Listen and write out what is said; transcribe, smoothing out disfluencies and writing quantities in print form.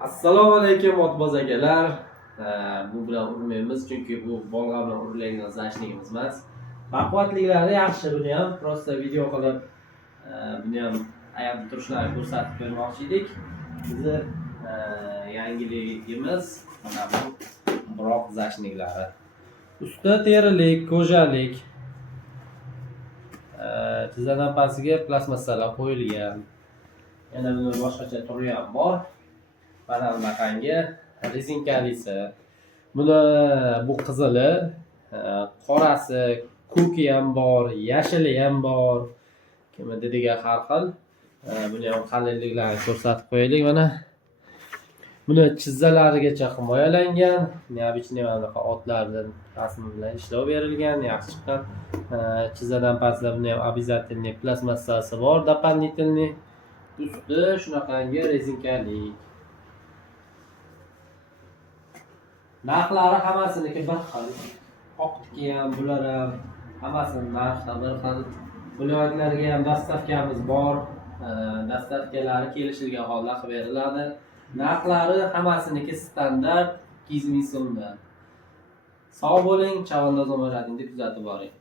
Assalomu alaykum otboz akalar. Bu bilan urmaymiz chunki bu bolg'a bilan uriladigan zashligimiz emas. Baquvvatliklari yaxshi, buni ham prosta video qilib buni ham ayam turishlarini ko'rsatib bermoqchi edik. Bizni yangiligimiz mana bu biroq zashliklari. Usti terilik, ko'jalik. Tizzadan pastiga plastmassalar qo'yilgan. Yana buni boshqacha turi ham bor. Mana bunaqangi rezinkalisi. Bu qizili, qorasi, ko'ki ham bor, yashili ham bor. Kim dediga har xil. Buni ham qalinliklarini ko'rsatib qo'yaylik mana. Buni chizzalarigacha himoyalangan. Neobычный bunaqa otlardan rasmi bilan ishlov berilgan, yaxshi chiqqan. Chizzadan pastda buni ham обязательный plastmassasi bor, дополнительный. Usti shunaqangi rezinkalik. Narxlari hammasiniki bir xil. Oqtiki ham, bular ham hammasini narxi bir xil. Viloyatlarga ham dastavkamiz bor. Dastavkalari kelishilgan holda qilib beriladi. Narxlari hammasiniki standart 2000 so'mdan. Sog' bo'ling, Chavandoz omoradingni kuzatib boring.